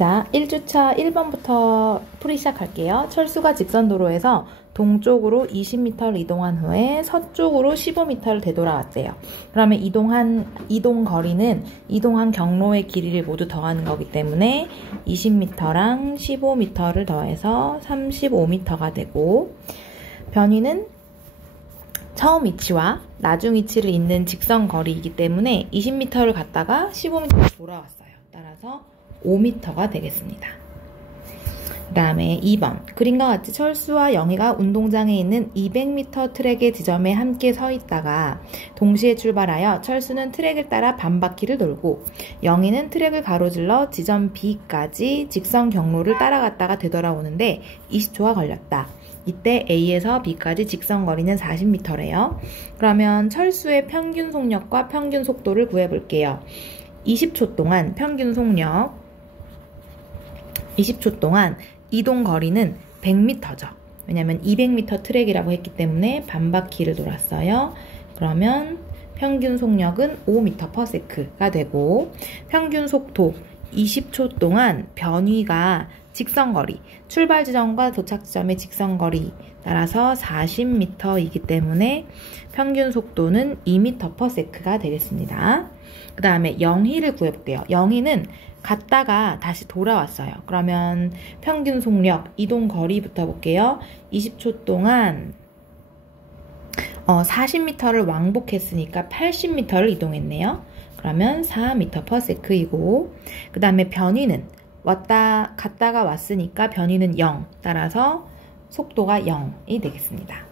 자, 1주차 1번부터 풀이 시작할게요. 철수가 직선도로에서 동쪽으로 20m를 이동한 후에 서쪽으로 15m를 되돌아왔대요. 그러면 이동 거리는 이동한 경로의 길이를 모두 더하는 거기 때문에 20m랑 15m를 더해서 35m가 되고, 변위는 처음 위치와 나중 위치를 잇는 직선 거리이기 때문에 20m를 갔다가 15m를 돌아왔어요. 따라서 5m가 되겠습니다. 그 다음에 2번. 그림과 같이 철수와 영희가 운동장에 있는 200m 트랙의 지점에 함께 서 있다가 동시에 출발하여 철수는 트랙을 따라 반바퀴를 돌고 영희는 트랙을 가로질러 지점 B까지 직선 경로를 따라갔다가 되돌아오는데 20초가 걸렸다. 이때 A에서 B까지 직선 거리는 40m래요. 그러면 철수의 평균 속력과 평균 속도를 구해볼게요. 20초 동안 평균 속력 20초 동안 이동 거리는 100m죠. 왜냐면 200m 트랙이라고 했기 때문에 반바퀴를 돌았어요. 그러면 평균 속력은 5m/s가 되고, 평균 속도 20초 동안 변위가 직선거리, 출발 지점과 도착 지점의 직선거리 따라서 40m이기 때문에 평균 속도는 2m/s가 되겠습니다. 그 다음에 영희를 구해볼게요. 영희는 갔다가 다시 돌아왔어요. 그러면 평균 속력, 이동 거리부터 볼게요. 20초 동안 40m를 왕복했으니까 80m를 이동했네요. 그러면 4m/s이고, 그 다음에 변위는 갔다가 왔으니까 변위는 0, 따라서 속도가 0이 되겠습니다.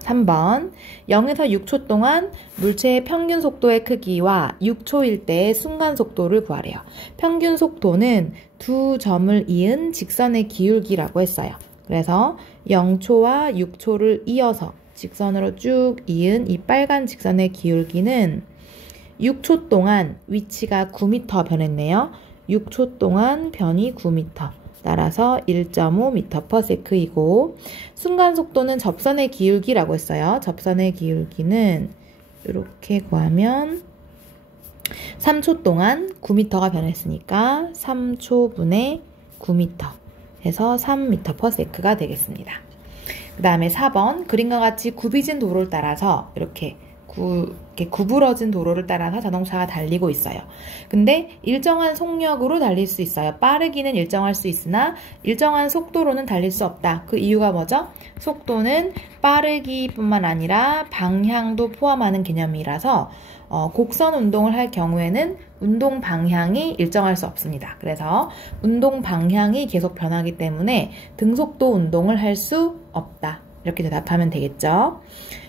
3번. 0에서 6초 동안 물체의 평균 속도의 크기와 6초일 때의 순간 속도를 구하래요. 평균 속도는 두 점을 이은 직선의 기울기라고 했어요. 그래서 0초와 6초를 이어서 직선으로 쭉 이은 이 빨간 직선의 기울기는 6초 동안 위치가 9m 변했네요. 6초 동안 변이 9m. 따라서 1.5m/s이고, 순간 속도는 접선의 기울기라고 했어요. 접선의 기울기는 이렇게 구하면 3초 동안 9m가 변했으니까 3초분의 9m 해서 3m/s가 되겠습니다. 그 다음에 4번. 그림과 같이 굽이진 도로를 따라서 이렇게 구부러진 도로를 따라서 자동차가 달리고 있어요. 근데 일정한 속력으로 달릴 수 있어요. 빠르기는 일정할 수 있으나 일정한 속도로는 달릴 수 없다. 그 이유가 뭐죠? 속도는 빠르기뿐만 아니라 방향도 포함하는 개념이라서 곡선 운동을 할 경우에는 운동 방향이 일정할 수 없습니다. 그래서 운동 방향이 계속 변하기 때문에 등속도 운동을 할 수 없다. 이렇게 대답하면 되겠죠.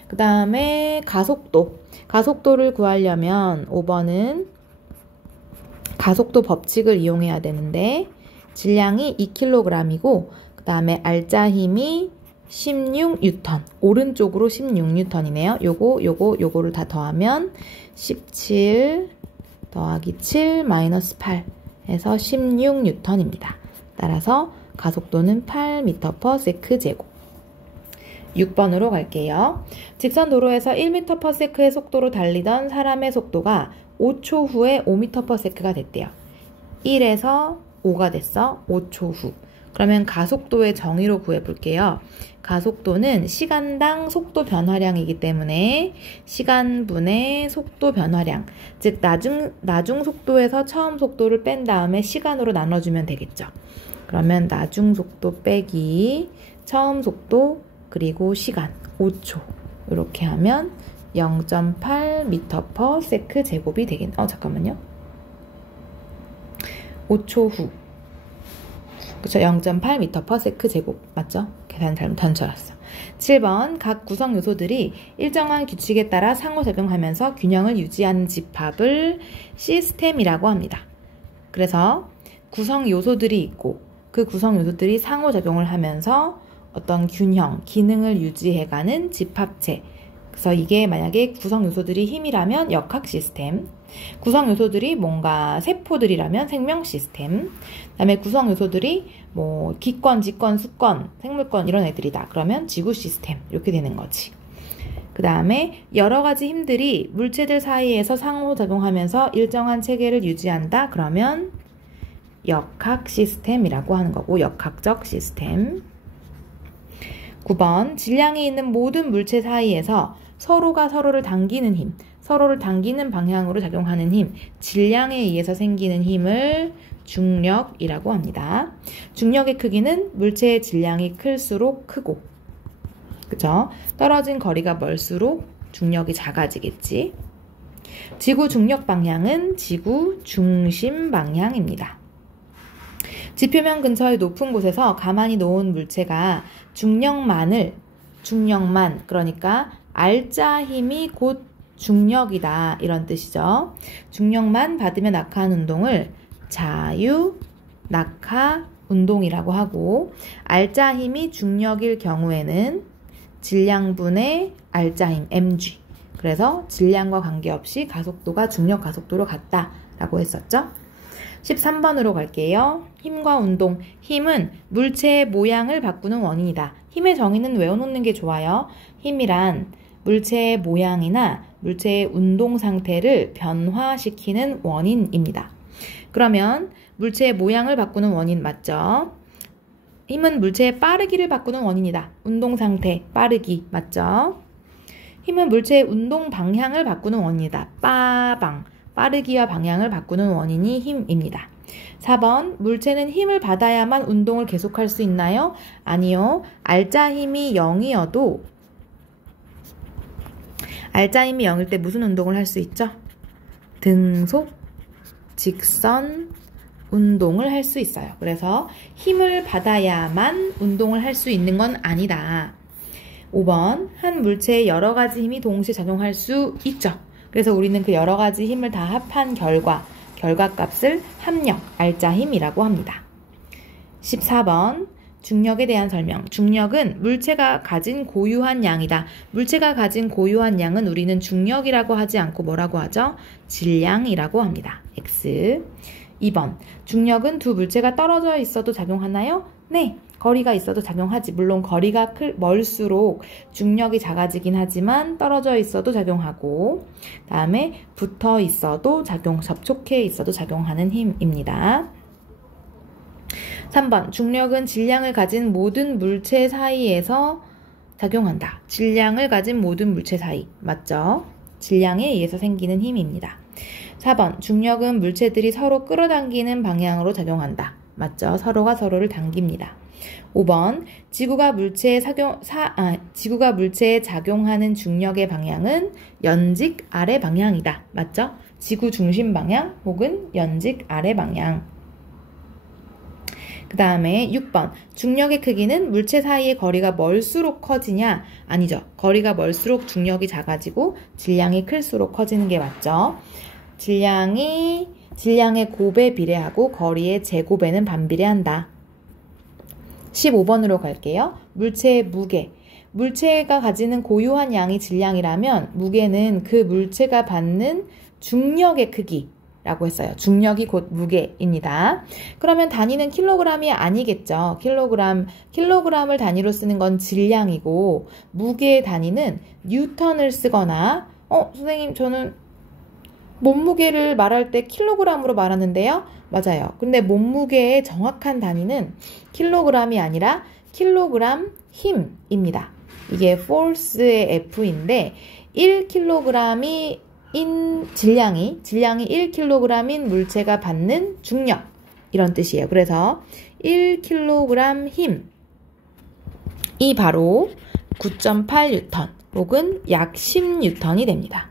그 다음에 가속도를 구하려면 5번은 가속도 법칙을 이용해야 되는데, 질량이 2kg이고 그 다음에 알짜 힘이 16N, 오른쪽으로 16N이네요. 요거를 다 더하면 17 더하기 7 마이너스 8 해서 16N입니다. 따라서 가속도는 8m/s제곱. 6번으로 갈게요. 직선 도로에서 1m/s의 속도로 달리던 사람의 속도가 5초 후에 5m/s가 됐대요. 1에서 5가 됐어. 5초 후. 그러면 가속도의 정의로 구해볼게요. 가속도는 시간당 속도 변화량이기 때문에 시간분의 속도 변화량, 즉 나중 속도에서 처음 속도를 뺀 다음에 시간으로 나눠주면 되겠죠. 그러면 나중 속도 빼기 처음 속도 그리고 시간 5초, 이렇게 하면 0.8m/s 제곱이 되겠네. 잠깐만요. 5초 후. 그쵸? 0.8m/s 제곱. 맞죠? 계산 잘못한 줄 알았어. 7번. 각 구성 요소들이 일정한 규칙에 따라 상호작용하면서 균형을 유지하는 집합을 시스템이라고 합니다. 그래서 구성 요소들이 있고 그 구성 요소들이 상호작용을 하면서 어떤 균형, 기능을 유지해가는 집합체. 그래서 이게 만약에 구성 요소들이 힘이라면 역학 시스템, 구성 요소들이 뭔가 세포들이라면 생명 시스템, 그 다음에 구성 요소들이 뭐 기권, 직권, 수권, 생물권 이런 애들이다. 그러면 지구 시스템. 이렇게 되는 거지. 그 다음에 여러 가지 힘들이 물체들 사이에서 상호작용하면서 일정한 체계를 유지한다. 그러면 역학 시스템이라고 하는 거고, 역학적 시스템. 9번, 질량이 있는 모든 물체 사이에서 서로가 서로를 당기는 힘, 서로를 당기는 방향으로 작용하는 힘, 질량에 의해서 생기는 힘을 중력이라고 합니다. 중력의 크기는 물체의 질량이 클수록 크고, 그죠? 떨어진 거리가 멀수록 중력이 작아지겠지. 지구 중력 방향은 지구 중심 방향입니다. 지표면 근처의 높은 곳에서 가만히 놓은 물체가 중력만, 그러니까 알짜 힘이 곧 중력이다, 이런 뜻이죠. 중력만 받으면 낙하한 운동을 자유 낙하 운동이라고 하고, 알짜 힘이 중력일 경우에는 질량분의 알짜 힘 mg, 그래서 질량과 관계없이 가속도가 중력 가속도로 같다라고 했었죠. 13번으로 갈게요. 힘과 운동. 힘은 물체의 모양을 바꾸는 원인이다. 힘의 정의는 외워놓는 게 좋아요. 힘이란 물체의 모양이나 물체의 운동 상태를 변화시키는 원인입니다. 그러면 물체의 모양을 바꾸는 원인 맞죠? 힘은 물체의 빠르기를 바꾸는 원인이다. 운동 상태, 빠르기 맞죠? 힘은 물체의 운동 방향을 바꾸는 원인이다. 빠르기와 방향을 바꾸는 원인이 힘입니다. 4번, 물체는 힘을 받아야만 운동을 계속할 수 있나요? 아니요. 알짜 힘이 0이어도, 알짜 힘이 0일 때 무슨 운동을 할 수 있죠? 등속, 직선, 운동을 할 수 있어요. 그래서 힘을 받아야만 운동을 할 수 있는 건 아니다. 5번, 한 물체에 여러 가지 힘이 동시에 작용할 수 있죠. 그래서 우리는 그 여러 가지 힘을 다 합한 결과값을 합력, 알짜 힘이라고 합니다. 14번, 중력에 대한 설명. 중력은 물체가 가진 고유한 양이다. 물체가 가진 고유한 양은 우리는 중력이라고 하지 않고 뭐라고 하죠? 질량이라고 합니다. X. 2번, 중력은 두 물체가 떨어져 있어도 작용하나요? 네, 거리가 있어도 작용하지. 물론 거리가 멀수록 중력이 작아지긴 하지만 떨어져 있어도 작용하고, 다음에 붙어 있어도 접촉해 있어도 작용하는 힘입니다. 3번, 중력은 질량을 가진 모든 물체 사이에서 작용한다. 질량을 가진 모든 물체 사이, 맞죠? 질량에 의해서 생기는 힘입니다. 4번, 중력은 물체들이 서로 끌어당기는 방향으로 작용한다. 맞죠? 서로가 서로를 당깁니다. 5번, 지구가 물체에 작용하는 중력의 방향은 연직 아래 방향이다. 맞죠? 지구 중심 방향 혹은 연직 아래 방향. 그 다음에 6번, 중력의 크기는 물체 사이의 거리가 멀수록 커지냐? 아니죠. 거리가 멀수록 중력이 작아지고 질량이 클수록 커지는 게 맞죠. 질량의 곱에 비례하고 거리의 제곱에는 반비례한다. 15번으로 갈게요. 물체의 무게. 물체가 가지는 고유한 양이 질량이라면 무게는 그 물체가 받는 중력의 크기라고 했어요. 중력이 곧 무게입니다. 그러면 단위는 킬로그램이 아니겠죠. 킬로그램을 단위로 쓰는 건 질량이고, 무게의 단위는 뉴턴을 쓰거나, 선생님 저는 몸무게를 말할 때 킬로그램으로 말하는데요. 맞아요. 근데 몸무게의 정확한 단위는 킬로그램이 아니라 킬로그램 힘입니다. 이게 force의 F인데 1kg인 질량이 1kg인 물체가 받는 중력, 이런 뜻이에요. 그래서 1kg 힘이 바로 9.8N 혹은 약 10N이 됩니다.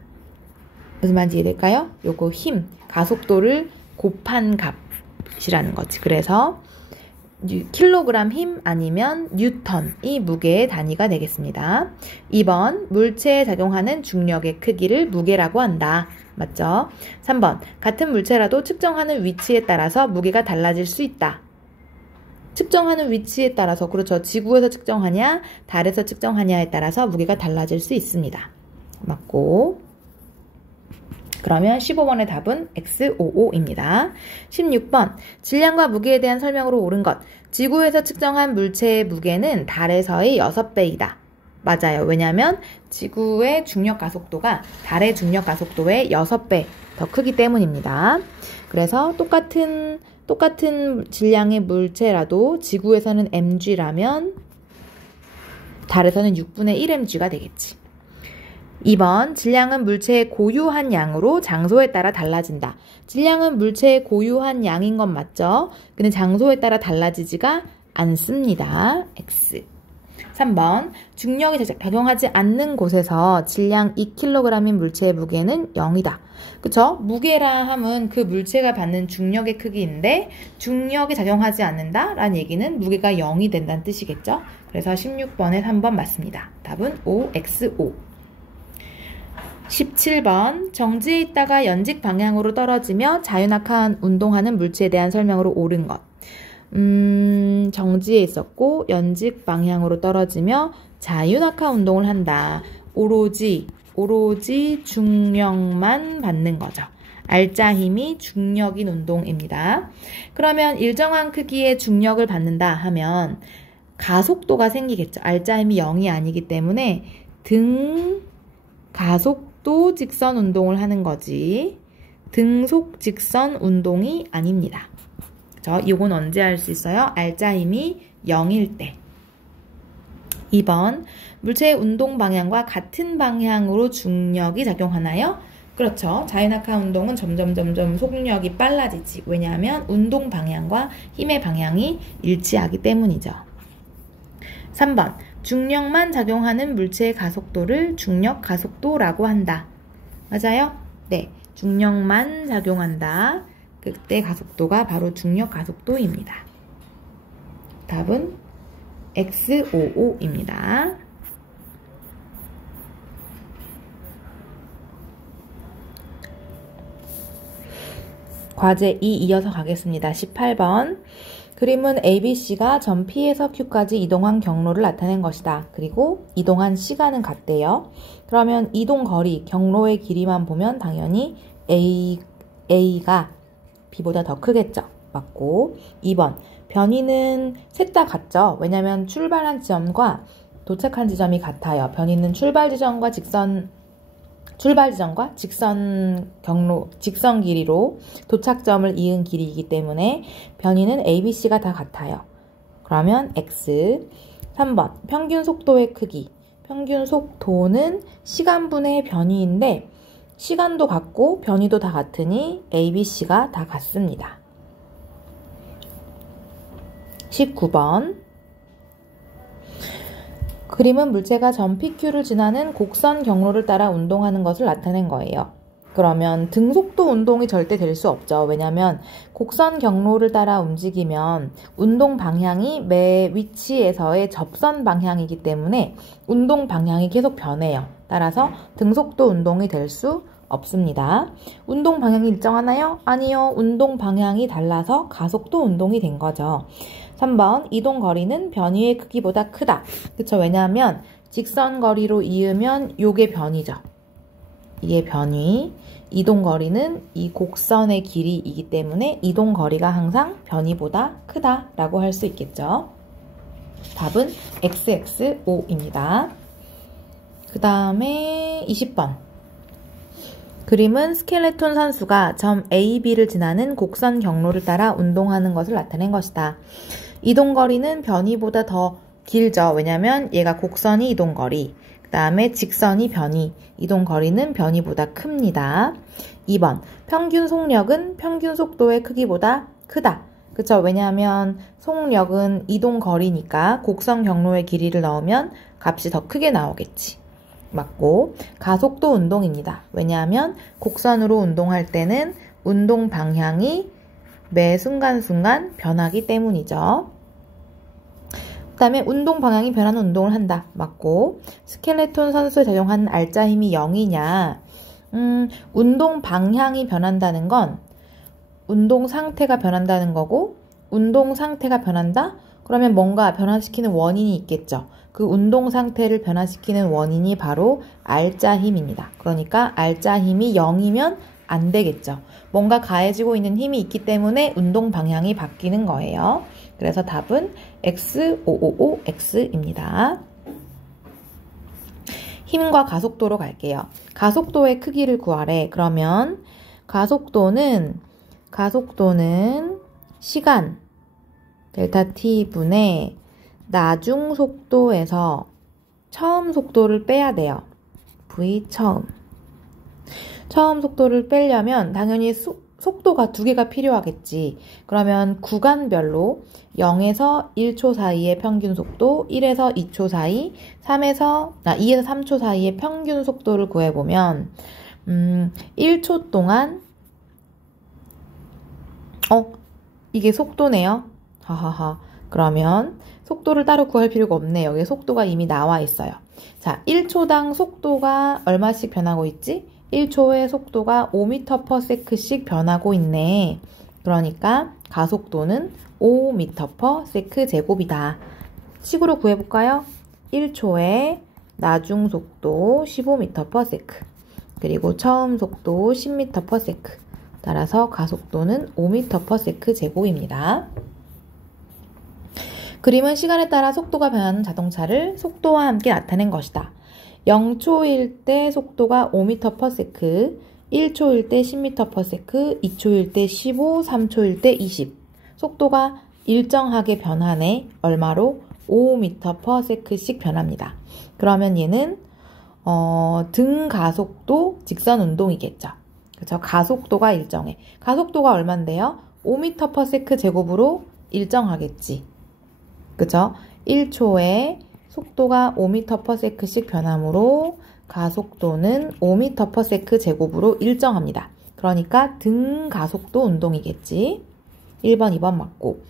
무슨 말인지 이해될까요? 요거 힘, 가속도를 곱한 값이라는 거지. 그래서 킬로그램 힘 아니면 뉴턴이 무게의 단위가 되겠습니다. 2번, 물체에 작용하는 중력의 크기를 무게라고 한다. 맞죠? 3번, 같은 물체라도 측정하는 위치에 따라서 무게가 달라질 수 있다. 측정하는 위치에 따라서, 그렇죠. 지구에서 측정하냐, 달에서 측정하냐에 따라서 무게가 달라질 수 있습니다. 맞고, 그러면 15번의 답은 X55입니다. 16번, 질량과 무게에 대한 설명으로 옳은 것. 지구에서 측정한 물체의 무게는 달에서의 6배이다. 맞아요. 왜냐하면 지구의 중력 가속도가 달의 중력 가속도의 6배 더 크기 때문입니다. 그래서 똑같은 똑같은 질량의 물체라도 지구에서는 mg라면 달에서는 6분의 1mg가 되겠지. 2번, 질량은 물체의 고유한 양으로 장소에 따라 달라진다. 질량은 물체의 고유한 양인 건 맞죠? 근데 장소에 따라 달라지지가 않습니다. X. 3번, 중력이 작용하지 않는 곳에서 질량 2kg인 물체의 무게는 0이다. 그쵸? 무게라 함은 그 물체가 받는 중력의 크기인데 중력이 작용하지 않는다 라는 얘기는 무게가 0이 된다는 뜻이겠죠? 그래서 16번에 3번 맞습니다. 답은 OXO. 17번, 정지에 있다가 연직 방향으로 떨어지며 자유낙하 운동하는 물체에 대한 설명으로 옳은 것. 정지에 있었고 연직 방향으로 떨어지며 자유낙하 운동을 한다. 오로지 중력만 받는 거죠. 알짜 힘이 중력인 운동입니다. 그러면 일정한 크기의 중력을 받는다 하면 가속도가 생기겠죠. 알짜 힘이 0이 아니기 때문에 등 가속도 직선 운동을 하는 거지 등속 직선 운동이 아닙니다. 이건 언제 할 수 있어요? 알짜 힘이 0일 때. 2번, 물체의 운동 방향과 같은 방향으로 중력이 작용하나요? 그렇죠. 자유낙하 운동은 점점 속력이 빨라지지. 왜냐하면 운동 방향과 힘의 방향이 일치하기 때문이죠. 3번, 중력만 작용하는 물체의 가속도를 중력 가속도라고 한다. 맞아요? 네, 중력만 작용한다. 그때 가속도가 바로 중력 가속도입니다. 답은 X55입니다. 과제 2 이어서 가겠습니다. 18번. 그림은 ABC가 점 P에서 Q까지 이동한 경로를 나타낸 것이다. 그리고 이동한 시간은 같대요. 그러면 이동 거리, 경로의 길이만 보면 당연히 A가 B보다 더 크겠죠. 맞고. 2번. 변이는 셋 다 같죠. 왜냐면 출발한 지점과 도착한 지점이 같아요. 변이는 출발 지점과 직선 경로, 직선 길이로 도착점을 이은 길이이기 때문에 변이는 ABC가 다 같아요. 그러면 X. 3번. 평균 속도의 크기. 평균 속도는 시간분의 변이인데 시간도 같고 변이도 다 같으니 ABC가 다 같습니다. 19번. 그림은 물체가 점 PQ를 지나는 곡선 경로를 따라 운동하는 것을 나타낸 거예요. 그러면 등속도 운동이 절대 될 수 없죠. 왜냐하면 곡선 경로를 따라 움직이면 운동 방향이 매 위치에서의 접선 방향이기 때문에 운동 방향이 계속 변해요. 따라서 등속도 운동이 될 수 없습니다. 운동 방향이 일정하나요? 아니요. 운동 방향이 달라서 가속도 운동이 된 거죠. 3번. 이동 거리는 변이의 크기보다 크다. 그쵸? 왜냐하면 직선 거리로 이으면 요게 변이죠. 이게 변이. 이동 거리는 이 곡선의 길이이기 때문에 이동 거리가 항상 변이보다 크다라고 할 수 있겠죠. 답은 XXO입니다. 그 다음에 20번. 그림은 스켈레톤 선수가 점 A, B를 지나는 곡선 경로를 따라 운동하는 것을 나타낸 것이다. 이동거리는 변이보다 더 길죠. 왜냐면 얘가 곡선이 이동거리, 그 다음에 직선이 변이, 이동거리는 변이보다 큽니다. 2번. 평균 속력은 평균 속도의 크기보다 크다. 그쵸? 왜냐하면 속력은 이동거리니까 곡선 경로의 길이를 넣으면 값이 더 크게 나오겠지. 맞고. 가속도 운동입니다. 왜냐하면 곡선으로 운동할 때는 운동 방향이 매 순간순간 변하기 때문이죠. 그 다음에 운동 방향이 변하는 운동을 한다. 맞고. 스켈레톤 선수에 작용하는 알짜 힘이 0이냐. 운동 방향이 변한다는 건 운동 상태가 변한다는 거고, 운동 상태가 변한다? 그러면 뭔가 변화시키는 원인이 있겠죠. 그 운동 상태를 변화시키는 원인이 바로 알짜 힘입니다. 그러니까 알짜 힘이 0이면 안 되겠죠. 뭔가 가해지고 있는 힘이 있기 때문에 운동 방향이 바뀌는 거예요. 그래서 답은 X555X입니다. 힘과 가속도로 갈게요. 가속도의 크기를 구하래. 그러면 가속도는 시간 델타 t분의 나중 속도에서 처음 속도를 빼야 돼요. v 처음 속도를 빼려면 당연히 속도가 두 개가 필요하겠지. 그러면 구간별로 0에서 1초 사이의 평균 속도, 1에서 2초 사이, 2에서 3초 사이의 평균 속도를 구해보면 1초 동안 이게 속도네요. 하하하. 그러면 속도를 따로 구할 필요가 없네요. 여기 속도가 이미 나와 있어요. 자, 1초당 속도가 얼마씩 변하고 있지? 1초의 속도가 5m/s씩 변하고 있네. 그러니까 가속도는 5m/s 제곱이다. 식으로 구해볼까요? 1초의 나중 속도 15m/s 그리고 처음 속도 10m/s 따라서 가속도는 5m/s 제곱입니다. 그림은 시간에 따라 속도가 변하는 자동차를 속도와 함께 나타낸 것이다. 0초일 때 속도가 5m/s, 1초일 때 10m/s, 2초일 때 15, 3초일 때 20. 속도가 일정하게 변하네. 얼마로? 5m/s씩 변합니다. 그러면 얘는 등가속도 직선 운동이겠죠. 그렇죠? 가속도가 일정해. 가속도가 얼만데요? 5m/s 제곱으로 일정하겠지. 그죠? 1초에 속도가 5m/s씩 변하므로 가속도는 5m/s 제곱으로 일정합니다. 그러니까 등가속도 운동이겠지. 1번, 2번 맞고.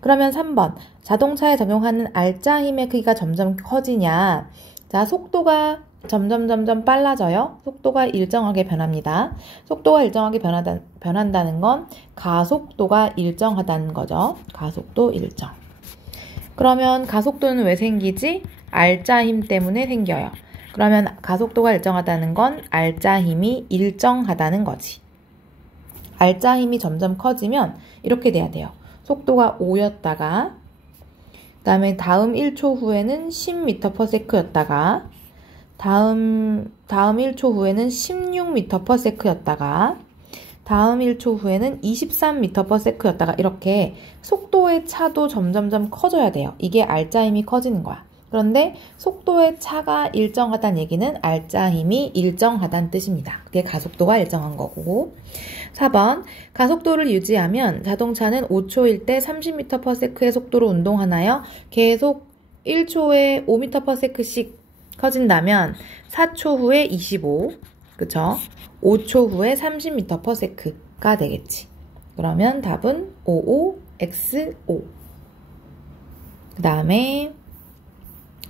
그러면 3번. 자동차에 적용하는 알짜 힘의 크기가 점점 커지냐. 자, 속도가 점점 빨라져요. 속도가 일정하게 변합니다. 속도가 일정하게 변한다는 건 가속도가 일정하다는 거죠. 가속도 일정. 그러면 가속도는 왜 생기지? 알짜 힘 때문에 생겨요. 그러면 가속도가 일정하다는 건 알짜 힘이 일정하다는 거지. 알짜 힘이 점점 커지면 이렇게 돼야 돼요. 속도가 5였다가 그다음에 다음 1초 후에는 10m/s였다가 다음 1초 후에는 16m/s였다가 다음 1초 후에는 23m/s였다가 이렇게 속도의 차도 점점점 커져야 돼요. 이게 알짜 힘이 커지는 거야. 그런데 속도의 차가 일정하다는 얘기는 알짜 힘이 일정하다는 뜻입니다. 그게 가속도가 일정한 거고. 4번, 가속도를 유지하면 자동차는 5초일 때 30m/s의 속도로 운동하나요? 계속 1초에 5m/s씩 커진다면 4초 후에 25, 그쵸? 5초 후에 30m/s가 되겠지. 그러면 답은 55X5. 그 다음에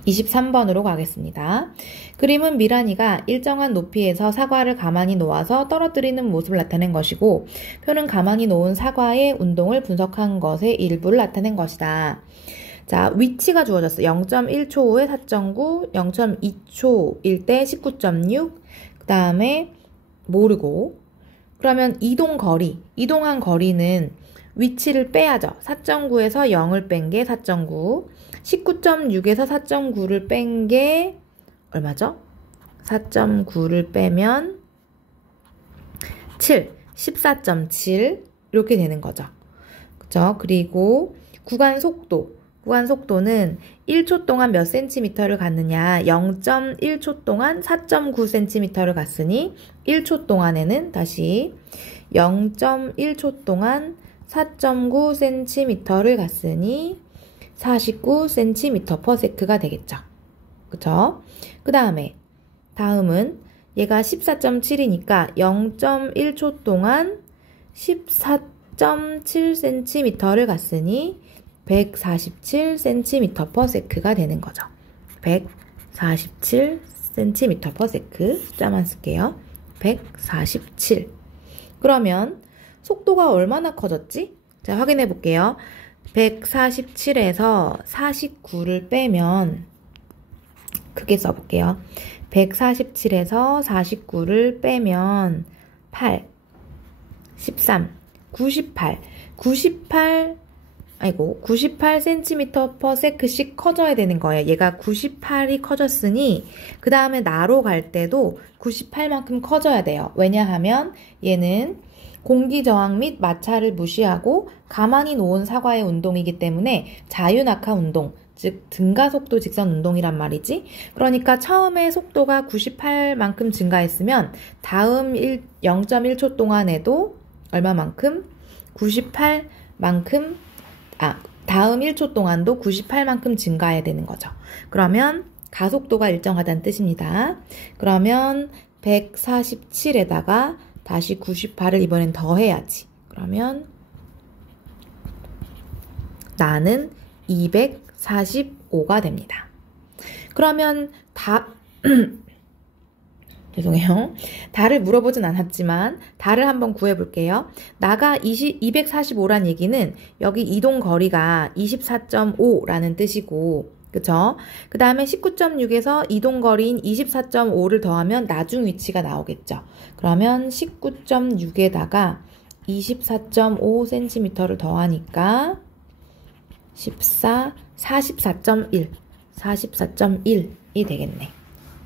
23번으로 가겠습니다. 그림은 미란이가 일정한 높이에서 사과를 가만히 놓아서 떨어뜨리는 모습을 나타낸 것이고, 표는 가만히 놓은 사과의 운동을 분석한 것의 일부를 나타낸 것이다. 자, 위치가 주어졌어. 0.1초 후에 4.9, 0.2초일 때 19.6, 그 다음에 모르고. 그러면 이동한 거리는 위치를 빼야죠. 4.9에서 0을 뺀 게 4.9, 19.6에서 4.9를 뺀 게 얼마죠? 4.9를 빼면 7, 14.7 이렇게 되는 거죠. 그죠? 그리고 구간 속도는 1초 동안 몇 cm를 갔느냐? 0.1초 동안 4.9cm를 갔으니 1초 동안에는 다시 0.1초 동안 4.9cm를 갔으니 49cm/s가 되겠죠. 그쵸? 그 다음은 얘가 14.7이니까 0.1초 동안 14.7cm를 갔으니 147cm/s가 되는 거죠. 147cm/s 숫자만 쓸게요. 147. 그러면 속도가 얼마나 커졌지? 자, 확인해 볼게요. 147에서 49를 빼면 크게 써볼게요. 147에서 49를 빼면 8, 13, 98cm/s씩 커져야 되는 거예요. 얘가 98이 커졌으니 그 다음에 나로 갈 때도 98만큼 커져야 돼요. 왜냐하면 얘는 공기 저항 및 마찰을 무시하고 가만히 놓은 사과의 운동이기 때문에 자유낙하 운동, 즉 등가속도 직선 운동이란 말이지. 그러니까 처음에 속도가 98만큼 증가했으면 다음 0.1초 동안에도 얼마만큼? 98만큼, 다음 1초 동안도 98만큼 증가해야 되는 거죠. 그러면 가속도가 일정하다는 뜻입니다. 그러면 147에다가 다시 98을 이번엔 더해야지. 그러면 나는 245가 됩니다. 그러면 죄송해요. 달을 물어보진 않았지만 달을 한번 구해볼게요. 나가 245란 얘기는 여기 이동 거리가 24.5라는 뜻이고, 그쵸? 그 다음에 19.6에서 이동 거리인 24.5를 더하면 나중 위치가 나오겠죠. 그러면 19.6에다가 24.5cm를 더하니까 44.1이 되겠네.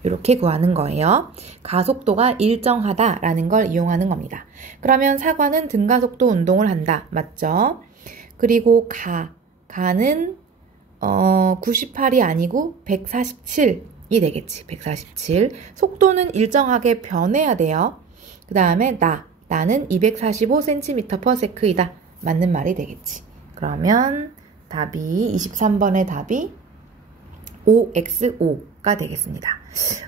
이렇게 구하는 거예요. 가속도가 일정하다라는 걸 이용하는 겁니다. 그러면 사과는 등가속도 운동을 한다. 맞죠? 그리고 가는 98이 아니고 147이 되겠지. 147. 속도는 일정하게 변해야 돼요. 그 다음에 나는 245cm/s이다. 맞는 말이 되겠지. 그러면 답이 23번의 답이 OX5가 되겠습니다.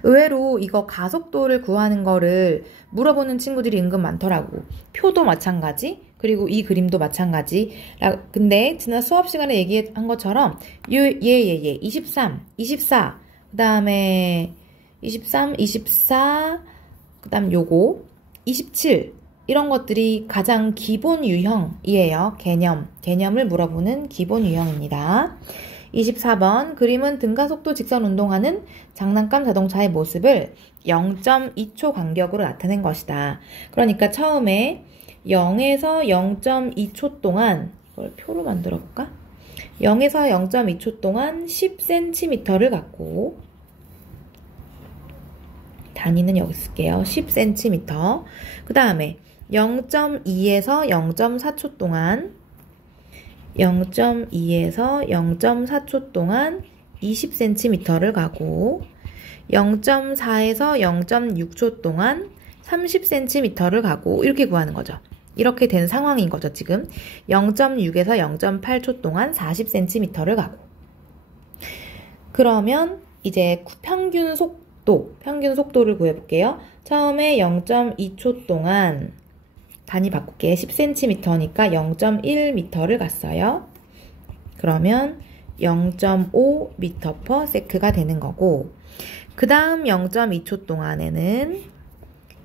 의외로 이거 가속도를 구하는 거를 물어보는 친구들이 은근 많더라고. 표도 마찬가지, 그리고 이 그림도 마찬가지. 근데 지난 수업 시간에 얘기한 것처럼 23, 24, 그 다음에 23, 24, 그 다음 요거 27 이런 것들이 가장 기본 유형이에요. 개념을 물어보는 기본 유형입니다. 24번 그림은 등가속도 직선 운동하는 장난감 자동차의 모습을 0.2초 간격으로 나타낸 것이다. 그러니까 처음에 0에서 0.2초 동안, 이걸 표로 만들어 볼까? 0에서 0.2초 동안 10cm를 갖고, 단위는 여기 쓸게요. 10cm. 그 다음에 0.2에서 0.4초 동안 0.2에서 0.4초 동안 20cm를 가고 0.4에서 0.6초 동안 30cm를 가고 이렇게 구하는 거죠. 이렇게 된 상황인 거죠, 지금. 0.6에서 0.8초 동안 40cm를 가고. 그러면 이제 평균 속도를 구해볼게요. 처음에 0.2초 동안 단위 바꿀게. 10cm니까 0.1m를 갔어요. 그러면 0.5m/s가 되는 거고, 그 다음 0.2초 동안에는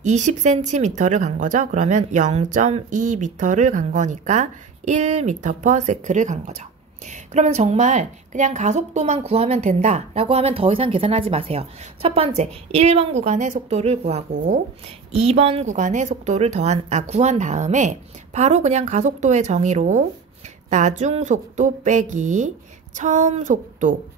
20cm를 간 거죠. 그러면 0.2m를 간 거니까 1m/s를 간 거죠. 그러면 정말 그냥 가속도만 구하면 된다라고 하면 더 이상 계산하지 마세요. 첫 번째, 1번 구간의 속도를 구하고 2번 구간의 속도를 구한 다음에 바로 그냥 가속도의 정의로 나중 속도 빼기 처음 속도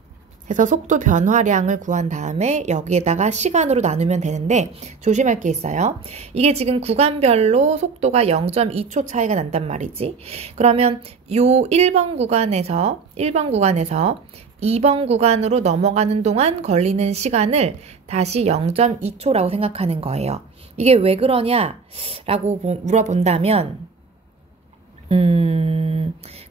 해서 속도 변화량을 구한 다음에 여기에다가 시간으로 나누면 되는데 조심할 게 있어요. 이게 지금 구간별로 속도가 0.2초 차이가 난단 말이지. 그러면 요 1번 구간에서 2번 구간으로 넘어가는 동안 걸리는 시간을 다시 0.2초라고 생각하는 거예요. 이게 왜 그러냐라고 물어본다면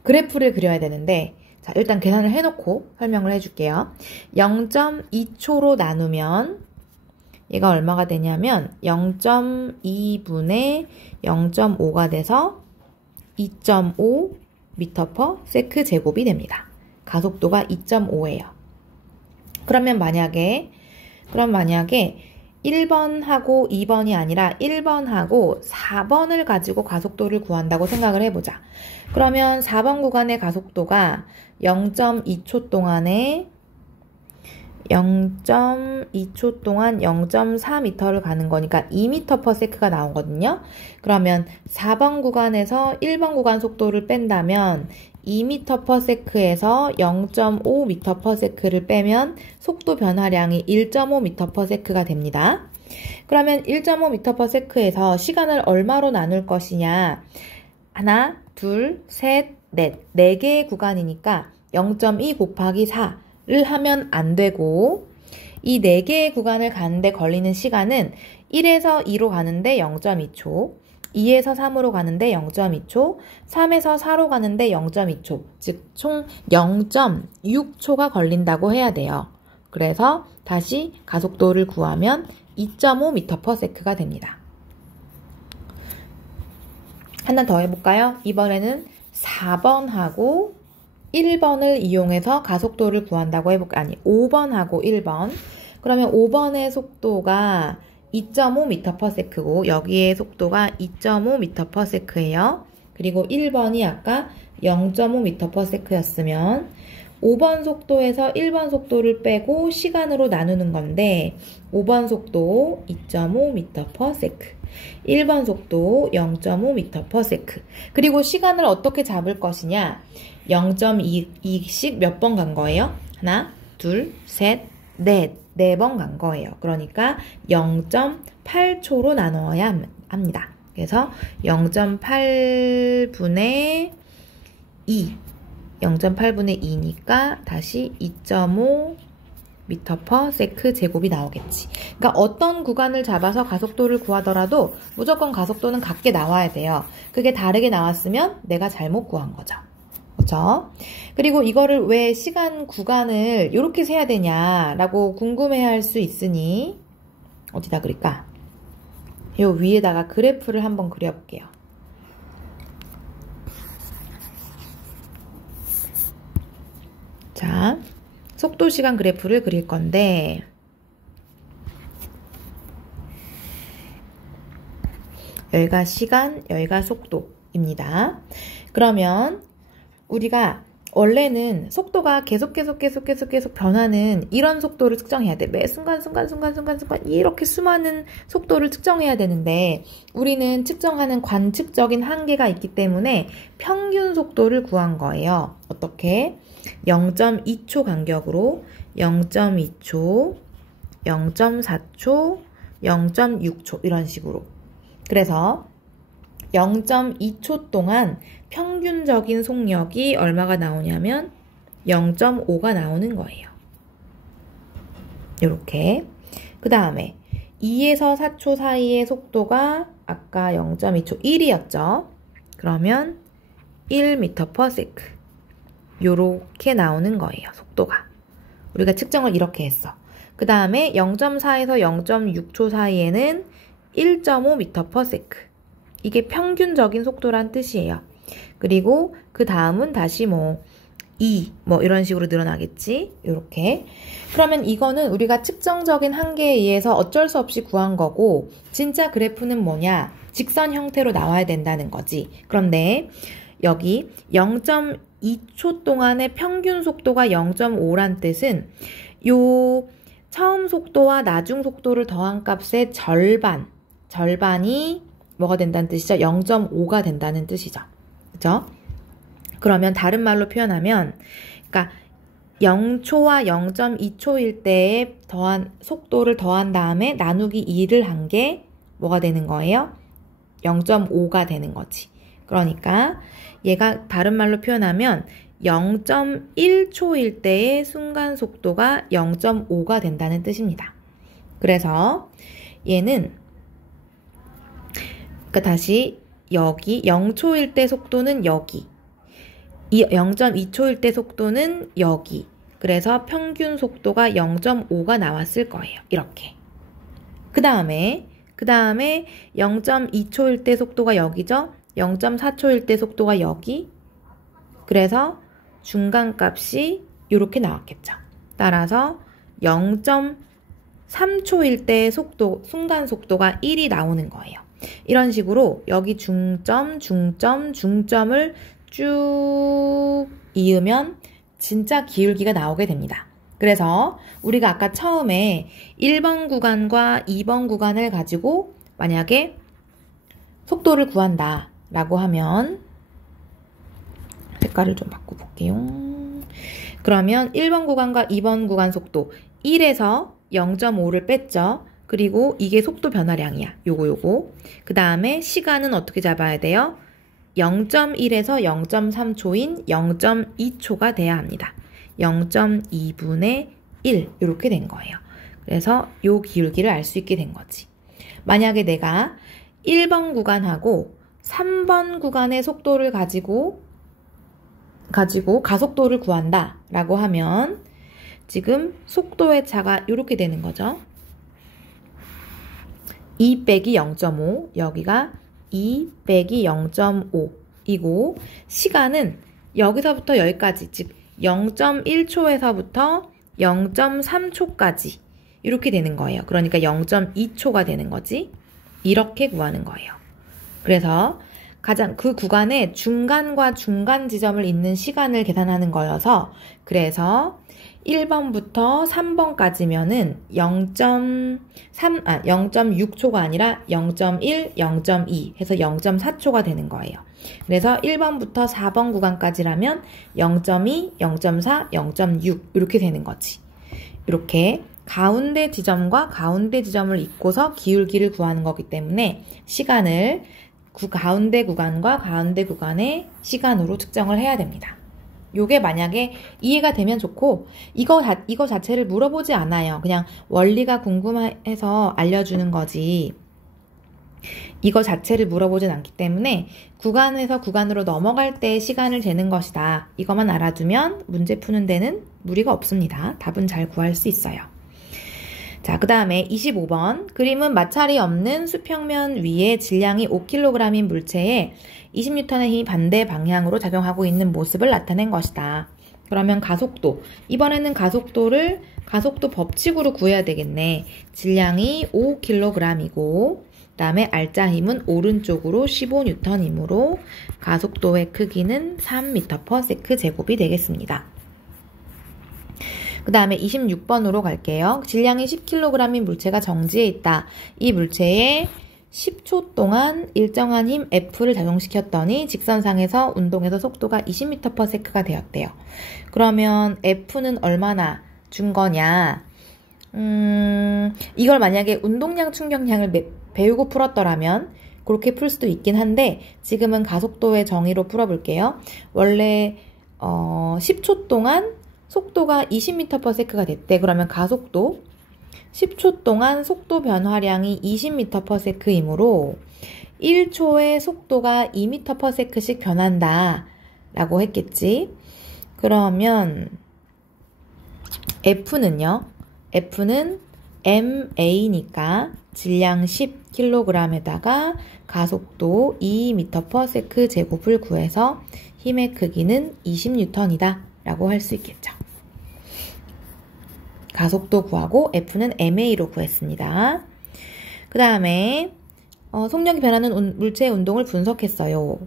그래프를 그려야 되는데, 자, 일단 계산을 해놓고 설명을 해줄게요. 0.2초로 나누면 얘가 얼마가 되냐면 0.2분의 0.5가 돼서 2.5m/s 제곱이 됩니다. 가속도가 2.5예요. 그러면 만약에 1번하고 2번이 아니라 1번하고 4번을 가지고 가속도를 구한다고 생각을 해보자. 그러면 4번 구간의 가속도가 0.2초 동안에 0.2초 동안 0.4m를 가는 거니까 2m/s가 나오거든요. 그러면 4번 구간에서 1번 구간 속도를 뺀다면 2m/s에서 0.5m/s를 빼면 속도 변화량이 1.5m/s가 됩니다. 그러면 1.5m/s에서 시간을 얼마로 나눌 것이냐? 하나, 둘, 셋, 넷. 4개의 구간이니까 0.2 곱하기 4를 하면 안 되고, 이 4개의 구간을 가는데 걸리는 시간은 1에서 2로 가는데 0.2초, 2에서 3으로 가는데 0.2초, 3에서 4로 가는데 0.2초, 즉 총 0.6초가 걸린다고 해야 돼요. 그래서 다시 가속도를 구하면 2.5m/s가 됩니다. 하나 더 해볼까요? 이번에는 4번하고 1번을 이용해서 가속도를 구한다고 해볼까요? 아니, 5번하고 1번. 그러면 5번의 속도가 2.5m/s고 여기에 속도가 2.5m/s예요. 그리고 1번이 아까 0.5m/s였으면 5번 속도에서 1번 속도를 빼고 시간으로 나누는 건데 5번 속도 2.5m/s, 1번 속도 0.5m/s. 그리고 시간을 어떻게 잡을 것이냐? 0.2씩 몇 번 간 거예요? 하나, 둘, 셋, 넷. 4번 간 거예요. 그러니까 0.8초로 나눠야 합니다. 그래서 0.8분의 2. 0.8분의 2니까 다시 2.5m/s 제곱이 나오겠지. 그러니까 어떤 구간을 잡아서 가속도를 구하더라도 무조건 가속도는 같게 나와야 돼요. 그게 다르게 나왔으면 내가 잘못 구한 거죠. 그렇죠? 그리고 이거를 왜 시간 구간을 이렇게 세야 되냐라고 궁금해할 수 있으니 어디다 그릴까? 요 위에다가 그래프를 한번 그려볼게요. 자, 속도 시간 그래프를 그릴 건데 여기가 시간, 여기가 속도입니다. 그러면 우리가 원래는 속도가 계속 변하는 이런 속도를 측정해야 돼. 매 순간 이렇게 수많은 속도를 측정해야 되는데 우리는 측정하는 관측적인 한계가 있기 때문에 평균 속도를 구한 거예요. 어떻게? 0.2초 간격으로 0.2초, 0.4초, 0.6초 이런 식으로. 그래서 0.2초 동안 평균적인 속력이 얼마가 나오냐면 0.5가 나오는 거예요. 이렇게. 그 다음에 2에서 4초 사이의 속도가 아까 0.2초 1이었죠. 그러면 1m/s. 요렇게 나오는 거예요. 속도가. 우리가 측정을 이렇게 했어. 그 다음에 0.4에서 0.6초 사이에는 1.5m/s. 이게 평균적인 속도란 뜻이에요. 그리고 그 다음은 다시 2 이런 식으로 늘어나겠지. 이렇게. 그러면 이거는 우리가 측정적인 한계에 의해서 어쩔 수 없이 구한 거고 진짜 그래프는 뭐냐? 직선 형태로 나와야 된다는 거지. 그런데 여기 0.2초 동안의 평균 속도가 0.5란 뜻은 요 처음 속도와 나중 속도를 더한 값의 절반이 뭐가 된다는 뜻이죠? 0.5가 된다는 뜻이죠. 그죠? 그러면 다른 말로 표현하면, 그러니까 0초와 0.2초일 때에 속도를 더한 다음에 나누기 2를 한 게 뭐가 되는 거예요? 0.5가 되는 거지. 그러니까 얘가 다른 말로 표현하면 0.1초일 때의 순간 속도가 0.5가 된다는 뜻입니다. 그래서 얘는 그러니까 다시 여기 0초일 때 속도는 여기, 0.2초일 때 속도는 여기. 그래서 평균 속도가 0.5가 나왔을 거예요. 이렇게. 그 다음에 0.2초일 때 속도가 여기죠. 0.4초일 때 속도가 여기. 그래서 중간값이 이렇게 나왔겠죠. 따라서 0.3초일 때 순간 속도가 1이 나오는 거예요. 이런 식으로 여기 중점을 쭉 이으면 진짜 기울기가 나오게 됩니다. 그래서 우리가 아까 처음에 1번 구간과 2번 구간을 가지고 만약에 속도를 구한다 라고 하면 색깔을 좀 바꿔볼게요. 그러면 1번 구간과 2번 구간 속도 1에서 0.5를 뺐죠. 그리고 이게 속도 변화량이야. 요거. 그 다음에 시간은 어떻게 잡아야 돼요? 0.1에서 0.3초인 0.2초가 돼야 합니다. 0.2분의 1 이렇게 된 거예요. 그래서 요 기울기를 알 수 있게 된 거지. 만약에 내가 1번 구간하고 3번 구간의 속도를 가지고 가속도를 구한다 라고 하면 지금 속도의 차가 이렇게 되는 거죠. 2 빼기 0.5 여기가 2 빼기 0.5이고 시간은 여기서부터 여기까지 즉 0.1초에서부터 0.3초까지 이렇게 되는 거예요. 그러니까 0.2초가 되는 거지. 이렇게 구하는 거예요. 그래서 가장 그 구간의 중간과 중간 지점을 잇는 시간을 계산하는 거여서 그래서 1번부터 3번까지면은 0.6초가 아니라 0.1, 0.2 해서 0.4초가 되는 거예요. 그래서 1번부터 4번 구간까지라면 0.2, 0.4, 0.6 이렇게 되는 거지. 이렇게 가운데 지점과 가운데 지점을 잇고서 기울기를 구하는 거기 때문에 시간을 가운데 구간과 가운데 구간의 시간으로 측정을 해야 됩니다. 요게 만약에 이해가 되면 좋고 이거 자체를 물어보지 않아요. 그냥 원리가 궁금해서 알려주는 거지. 이거 자체를 물어보진 않기 때문에 구간에서 구간으로 넘어갈 때 시간을 재는 것이다. 이것만 알아두면 문제 푸는 데는 무리가 없습니다. 답은 잘 구할 수 있어요. 자, 그 다음에 25번. 그림은 마찰이 없는 수평면 위에 질량이 5kg인 물체에 20N의 힘이 반대 방향으로 작용하고 있는 모습을 나타낸 것이다. 그러면 가속도. 이번에는 가속도 법칙으로 구해야 되겠네. 질량이 5kg이고, 그 다음에 알짜 힘은 오른쪽으로 15N이므로 가속도의 크기는 3m/s 제곱이 되겠습니다. 그 다음에 26번으로 갈게요. 질량이 10kg인 물체가 정지해 있다. 이 물체에 10초 동안 일정한 힘 F를 작용시켰더니 직선상에서 운동에서 속도가 20m/s가 되었대요. 그러면 F는 얼마나 준 거냐? 이걸 만약에 운동량 충격량을 배우고 풀었더라면 그렇게 풀 수도 있긴 한데 지금은 가속도의 정의로 풀어볼게요. 원래 10초 동안 속도가 20m/s가 됐대. 그러면 가속도 10초 동안 속도 변화량이 20m/s이므로 1초에 속도가 2m/s씩 변한다 라고 했겠지. 그러면 F는요. F는 MA니까 질량 10kg에다가 가속도 2m/s 제곱을 구해서 힘의 크기는 20N이다 라고 할 수 있겠죠. 가속도 구하고 F는 MA로 구했습니다. 그 다음에 속력이 변하는 물체의 운동을 분석했어요.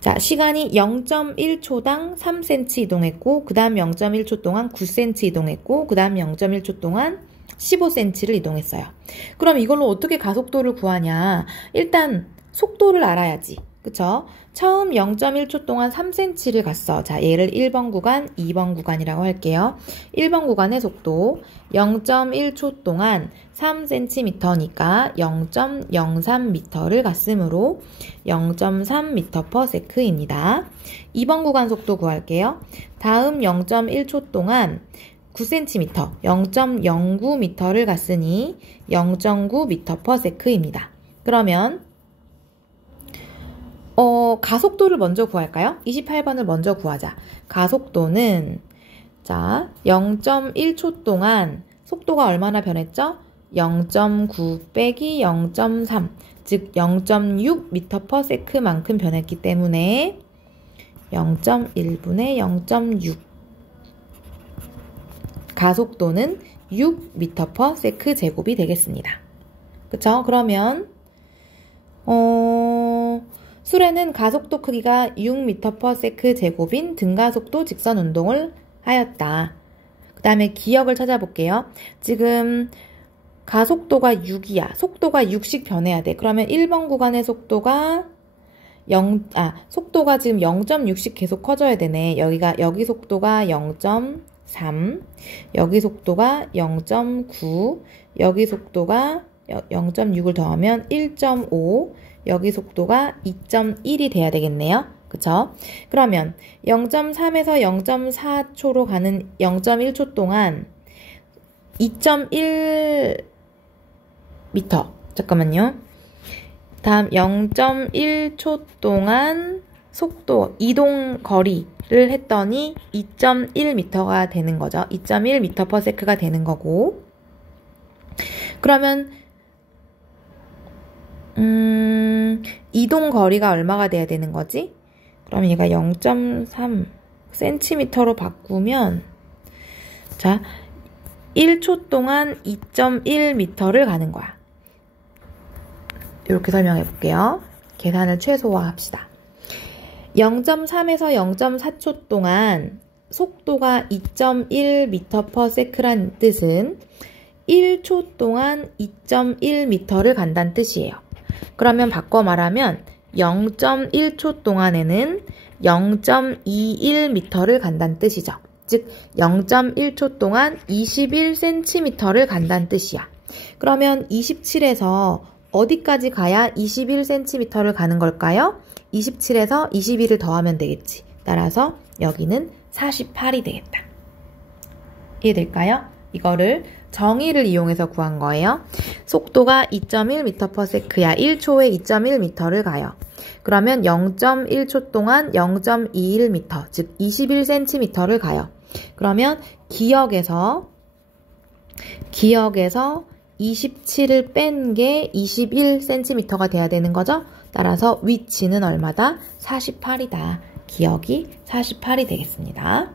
자, 시간이 0.1초당 3cm 이동했고 그 다음 0.1초 동안 9cm 이동했고 그 다음 0.1초 동안 15cm를 이동했어요. 그럼 이걸로 어떻게 가속도를 구하냐? 일단 속도를 알아야지. 그쵸? 처음 0.1초 동안 3cm를 갔어. 자, 얘를 1번 구간, 2번 구간이라고 할게요. 1번 구간의 속도 0.1초 동안 3cm니까 0.03m를 갔으므로 0.3m/s입니다. 2번 구간 속도 구할게요. 다음 0.1초 동안 9cm, 0.09m를 갔으니 0.9m/s입니다. 그러면 가속도를 먼저 구할까요? 28번을 먼저 구하자. 가속도는 자 0.1초 동안 속도가 얼마나 변했죠? 0.9 빼기 0.3 즉 0.6m/s만큼 변했기 때문에 0.1분의 0.6 가속도는 6m/s 제곱이 되겠습니다. 그쵸? 그러면 수레는 가속도 크기가 6m/s 제곱인 등가속도 직선 운동을 하였다. 그 다음에 기억을 찾아볼게요. 지금 가속도가 6이야. 속도가 6씩 변해야 돼. 그러면 1번 구간의 속도가 속도가 지금 0.6씩 계속 커져야 되네. 여기 속도가 0.3 3, 여기 속도가 0.9, 여기 속도가 0.6을 더하면 1.5, 여기 속도가 2.1이 돼야 되겠네요. 그쵸? 그러면 0.3에서 0.4초로 가는 0.1초 동안 2.1m, 잠깐만요. 다음 0.1초 동안 속도, 이동 거리를 했더니 2.1m가 되는 거죠. 2.1m/s가 되는 거고, 그러면 이동 거리가 얼마가 돼야 되는 거지? 그럼 얘가 0.3cm로 바꾸면, 자, 1초 동안 2.1m를 가는 거야. 이렇게 설명해 볼게요. 계산을 최소화합시다. 0.3에서 0.4초 동안 속도가 2.1m/s란 뜻은 1초 동안 2.1m를 간다는 뜻이에요. 그러면 바꿔 말하면 0.1초 동안에는 0.21m를 간다는 뜻이죠. 즉 0.1초 동안 21cm를 간다는 뜻이야. 그러면 27에서 어디까지 가야 21cm를 가는 걸까요? 27에서 21을 더하면 되겠지. 따라서 여기는 48이 되겠다. 이해될까요? 이거를 정의를 이용해서 구한 거예요. 속도가 2.1m/s야. 1초에 2.1m를 가요. 그러면 0.1초 동안 0.21m, 즉 21cm를 가요. 그러면 기역에서 27을 뺀 게 21cm가 돼야 되는 거죠. 따라서 위치는 얼마다? 48이다. 기역이 48이 되겠습니다.